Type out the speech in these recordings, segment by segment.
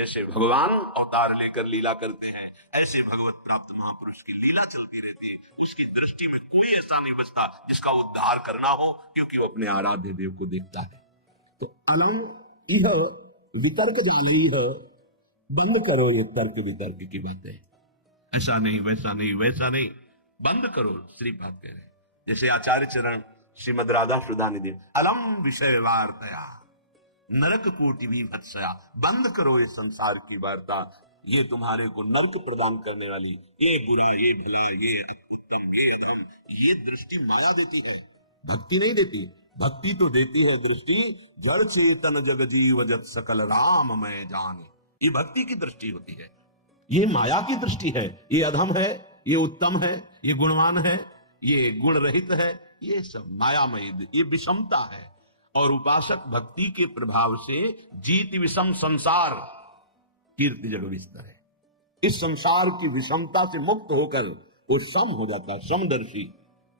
जैसे भगवान अवतार लेकर लीला करते हैं, ऐसे भगवत प्राप्त महापुरुष की लीला चलती रहती है। उसकी दृष्टि में कोई ऐसा नहीं बचता जिसका उद्धार करना हो, क्योंकि वो अपने आराध्य देव को देखता है। तो अलम यह वितर्क जाली है, बंद करो ये तर्क वितर्क की बातें, ऐसा नहीं वैसा नहीं वैसा नहीं, बंद करो। श्रीपाद कह रहे जैसे आचार्य चरण श्रीमद राधा सुधा निधि, अलम विषय वार्तया नरक कोटि भी भत्सया, बंद करो ये संसार की वार्ता, ये तुम्हारे को नरक प्रदान करने वाली, ये बुरा ये भला ये उत्तम ये अधम, ये दृष्टि माया देती है, भक्ति नहीं देती। भक्ति तो देती है दृष्टि जड़ चेतन जग जीव जग सकल राम मैं जाने, ये भक्ति की दृष्टि होती है। ये माया की दृष्टि है, ये अधम है ये उत्तम है, ये गुणवान है ये गुण रहित है, ये सब मायामयी, ये विषमता है। और उपासक भक्ति के प्रभाव से जीत विषम संसार कीर्ति जग विस्तर है, इस संसार की विषमता से मुक्त होकर वो सम हो जाता है, समदर्शी।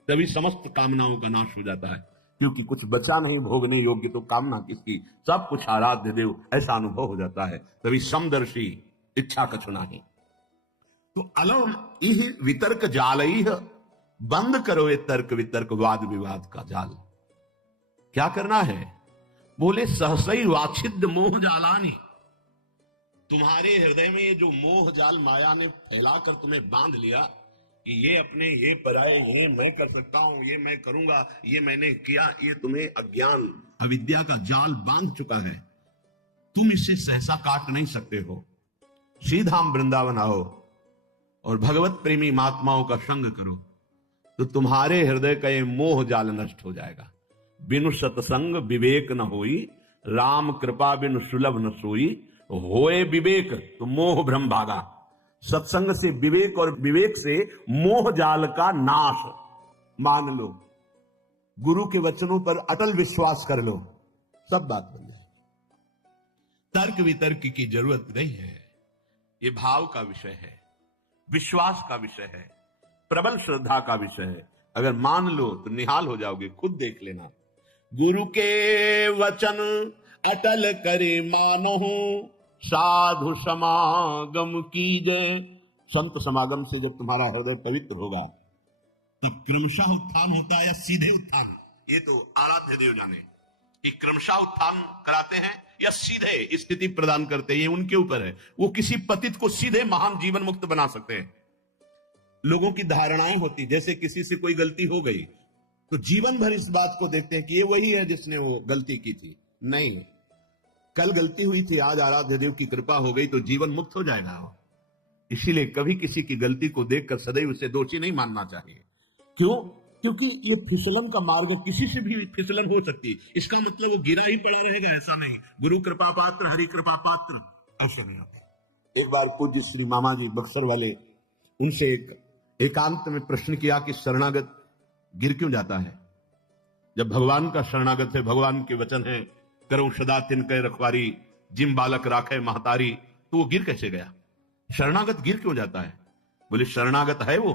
तभी समस्त कामनाओं का नाश हो जाता है, क्योंकि कुछ बचा नहीं भोगने योग्य, तो कामना किसकी, सब कुछ आराध्य देव, ऐसा अनुभव हो जाता है। तभी समदर्शी, इच्छा कछु नहीं। तो अलम इह वितर्क जालई, बंद करो ये तर्क वितर्क वाद विवाद का जाल। क्या करना है? बोले सहसई वाछिद्य मोह जालानी, तुम्हारे हृदय में ये जो मोह जाल माया ने फैलाकर तुम्हें बांध लिया कि ये अपने ये पराये, ये मैं कर सकता हूं, ये मैं करूंगा, ये मैंने किया, ये तुम्हें अज्ञान अविद्या का जाल बांध चुका है, तुम इससे सहसा काट नहीं सकते हो। सीधा वृंदावन आओ और भगवत प्रेमी महात्माओं का संग करो, तो तुम्हारे हृदय का ये मोह जाल नष्ट हो जाएगा। बिनु सत्संग विवेक न होई, राम कृपा बिनु सुलभ न सोई, होए विवेक तो मोह भ्रम भागा। सत्संग से विवेक और विवेक से मोह जाल का नाश। मान लो, गुरु के वचनों पर अटल विश्वास कर लो, सब बात बन जाए। तर्क वितर्क की जरूरत नहीं है, ये भाव का विषय है, विश्वास का विषय है, प्रबल श्रद्धा का विषय है। अगर मान लो तो निहाल हो जाओगे, खुद देख लेना। गुरु के वचन अटल करे मानो, साधु समागम कीजे। संत समागम से जब तुम्हारा हृदय पवित्र होगा, तब क्रमशः उत्थान होता है या सीधे उत्थान, ये तो आराध्य देव जाने कि क्रमशः उत्थान कराते हैं या सीधे स्थिति प्रदान करते हैं, ये उनके ऊपर है। वो किसी पतित को सीधे महान जीवन मुक्त बना सकते हैं। लोगों की धारणाएं होती, जैसे किसी से कोई गलती हो गई तो जीवन भर इस बात को देखते हैं कि ये वही है जिसने वो गलती की थी। नहीं, कल गलती हुई थी, आज आराध्य देव की कृपा हो गई तो जीवन मुक्त हो जाएगा। इसीलिए कभी किसी की गलती को देखकर सदैव उसे दोषी नहीं मानना चाहिए। क्यों? क्योंकि ये फिसलन का मार्ग, किसी से भी फिसलन हो सकती है। इसका मतलब वो गिरा ही पड़ा रहेगा, ऐसा नहीं। गुरु कृपा पात्र हरि कृपा पात्र, ऐसा नहीं होता। एक बार पूज्य श्री मामा जी बक्सर वाले, उनसे एकांत में प्रश्न किया कि शरणागत गिर क्यों जाता है? जब भगवान का शरणागत है, भगवान के वचन है, करो सदा तिनके रखवारी, जिम बालक राखे महतारी, तो वो गिर कैसे गया? शरणागत गिर क्यों जाता है? बोले शरणागत है वो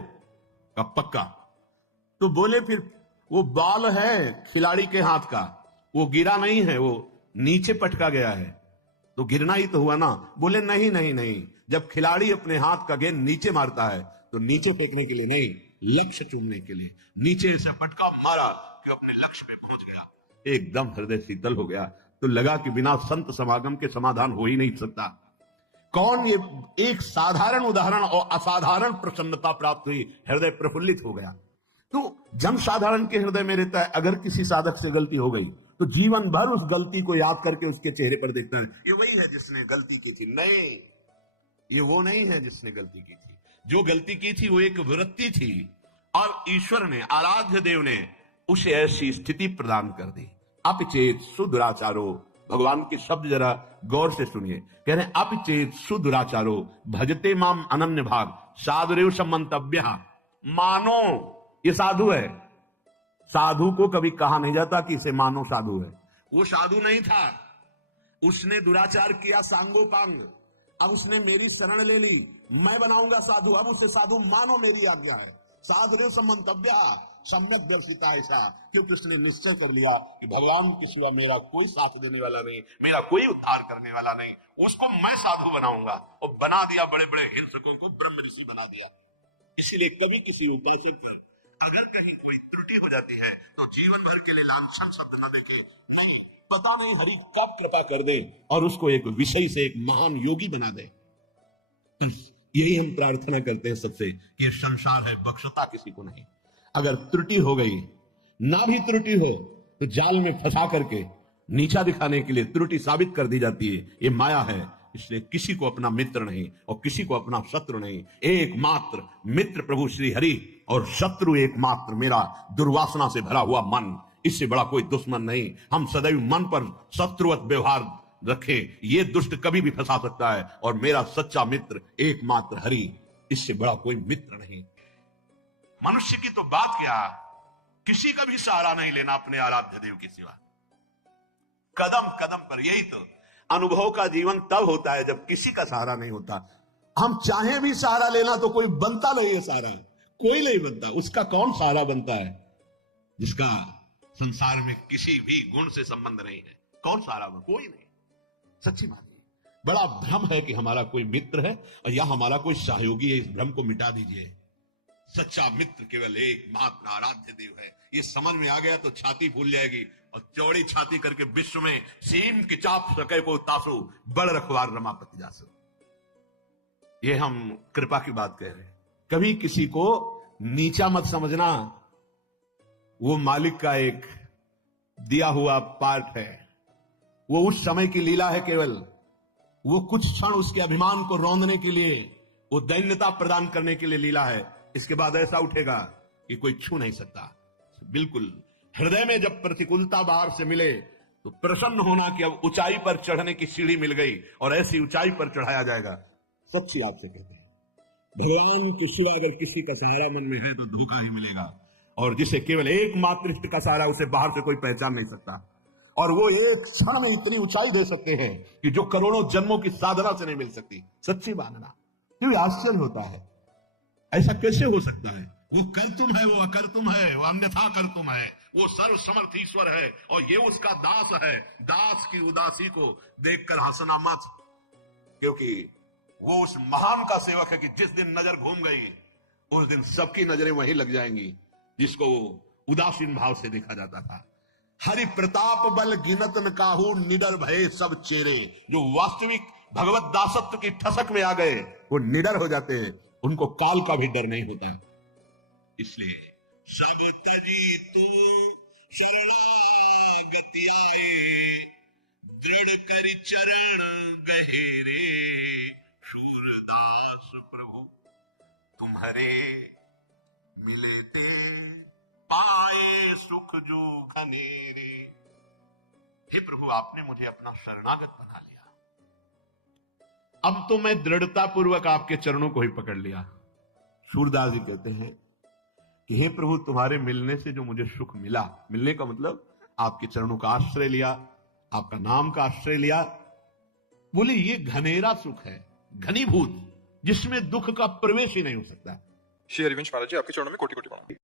का पक्का। तो बोले फिर वो बाल है खिलाड़ी के हाथ का, वो गिरा नहीं है, वो नीचे पटका गया है, तो गिरना ही तो हुआ ना। बोले नहीं नहीं नहीं, जब खिलाड़ी अपने हाथ का गेंद नीचे मारता है तो नीचे फेंकने के लिए नहीं, लक्ष्य चुनने के लिए। नीचे ऐसा पटका मारा कि अपने लक्ष्य पे पहुंच गया, एकदम हृदय शीतल हो गया। तो लगा कि बिना संत समागम के समाधान हो ही नहीं सकता। कौन? ये एक साधारण उदाहरण और असाधारण प्रसन्नता प्राप्त हुई, हृदय प्रफुल्लित हो गया। तो जन साधारण के हृदय में रहता है, अगर किसी साधक से गलती हो गई तो जीवन भर उस गलती को याद करके उसके चेहरे पर देखता है, ये वही है जिसने गलती की थी। नहीं, ये वो नहीं है जिसने गलती की थी। जो गलती की थी वो एक वृत्ति थी, और ईश्वर ने, आराध्य देव ने उसे ऐसी स्थिति प्रदान कर दी। अपचेत सुदुराचारो, भगवान के शब्द जरा गौर से सुनिए। कह रहे अपचेत सुदुराचारो भजते माम अनन्य भाग, साधुरेव समंतव्य। मानो ये साधु है। साधु को कभी कहा नहीं जाता कि इसे मानो साधु है। वो साधु नहीं था, उसने दुराचार किया सांगोपांग, अब उसने मेरी शरण ले ली, मैं बनाऊंगा साधु, अब उसे साधु मानो, मेरी आज्ञा है। साधुरेव समंतव्य, सम्यक दर्शिता ऐसा, क्योंकि उसने निश्चय कर लिया कि भगवान के सिवा मेरा कोई साथ देने वाला नहीं, मेरा कोई उद्धार करने वाला नहीं, उसको मैं साधु बनाऊंगा। और बना दिया, बड़े बड़े हिंसकों को ब्रह्म ऋषि बना दिया। इसीलिए कभी किसी उपासक पर अगर कहीं कोई त्रुटि हो जाती है तो जीवन भर के लिए लांछन शब्द न देखे, नहीं, पता नहीं हरि कब कृपा कर दे और उसको एक विषय से एक महान योगी बना दे। यही हम प्रार्थना करते हैं सबसे, ये संसार है, बख्शता किसी को नहीं। अगर त्रुटि हो गई, ना भी त्रुटि हो तो जाल में फंसा करके नीचा दिखाने के लिए त्रुटि साबित कर दी जाती है। ये माया है, इसलिए किसी को अपना मित्र नहीं और किसी को अपना शत्रु नहीं। एकमात्र मित्र प्रभु श्री हरि और शत्रु एकमात्र मेरा दुर्वासना से भरा हुआ मन, इससे बड़ा कोई दुश्मन नहीं। हम सदैव मन पर शत्रुवत व्यवहार रखे, ये दुष्ट कभी भी फंसा सकता है, और मेरा सच्चा मित्र एकमात्र हरि, इससे बड़ा कोई मित्र नहीं। मनुष्य की तो बात क्या, किसी का भी सहारा नहीं लेना अपने आराध्य देव के सिवा। कदम कदम पर, यही तो अनुभव का जीवन तब होता है जब किसी का सहारा नहीं होता। हम चाहे भी सहारा लेना तो कोई बनता नहीं है सहारा, कोई नहीं बनता। उसका कौन सहारा बनता है जिसका संसार में किसी भी गुण से संबंध नहीं है? कौन सहारा बन? कोई नहीं। सच्ची बात है, बड़ा भ्रम है कि हमारा कोई मित्र है और या हमारा कोई सहयोगी है। इस भ्रम को मिटा दीजिए। सच्चा मित्र केवल एक मात्र आराध्य देव है। ये समझ में आ गया तो छाती फूल जाएगी, और चौड़ी छाती करके विश्व में सीम के चाप सके को तासो, बड़ रखवार रमापति जासो। ये हम कृपा की बात कह रहे हैं। कभी किसी को नीचा मत समझना, वो मालिक का एक दिया हुआ पार्ट है, वो उस समय की लीला है केवल। वो कुछ क्षण उसके अभिमान को रौंदने के लिए, वो दैन्यता प्रदान करने के लिए लीला है। इसके बाद ऐसा उठेगा कि कोई छू नहीं सकता। बिल्कुल हृदय में जब प्रतिकूलता बाहर से मिले तो प्रसन्न होना कि अब ऊंचाई पर चढ़ने की सीढ़ी मिल गई और ऐसी ऊंचाई पर चढ़ाया जाएगा। सच्ची आपसे कहते हैं, भगवान के सिवा अगर किसी का सहारा मन में है तो धोखा ही मिलेगा। और जिसे केवल एकमात्र इष्ट का सहारा, उसे बाहर से कोई पहचान नहीं सकता। और वो एक क्षण में इतनी ऊंचाई दे सकते हैं कि जो करोड़ों जन्मों की साधना से नहीं मिल सकती। सच्ची मानना, क्यों आश्चर्य होता है, ऐसा कैसे हो सकता है? वो कर तुम है, वो अकर तुम है, वो अन्यथा कर तुम है, वो सर्व समर्थ ईश्वर है और ये उसका दास है। दास की उदासी को देखकर हंसना मत, क्योंकि वो उस महान का सेवक है कि जिस दिन नजर घूम गई उस दिन सबकी नजरें वहीं लग जाएंगी जिसको उदासीन भाव से देखा जाता था। हरि प्रताप बल गिनत न काहू, निडर भये सब चेरे। जो वास्तविक भगवत दासत्व की ठसक में आ गए वो निडर हो जाते हैं, उनको काल का भी डर नहीं होता। इसलिए सब तजी तू शरणागति आए, दृढ़ कर चरण गहेरे। शूरदास प्रभु तुम्हारे मिले ते, पाए सुख जो घनेरे। हे प्रभु, आपने मुझे अपना शरणागत बना लिया, अब तो मैं दृढ़ता पूर्वक आपके चरणों को ही पकड़ लिया। सूरदास जी कहते हैं कि हे प्रभु, तुम्हारे मिलने से जो मुझे सुख मिला, मिलने का मतलब आपके चरणों का आश्रय लिया, आपका नाम का आश्रय लिया, बोले ये घनेरा सुख है, घनीभूत, जिसमें दुख का प्रवेश ही नहीं हो सकता। श्री हरिवंश महाराज जी, आपके चरणों में कोटि कोटि प्रणाम।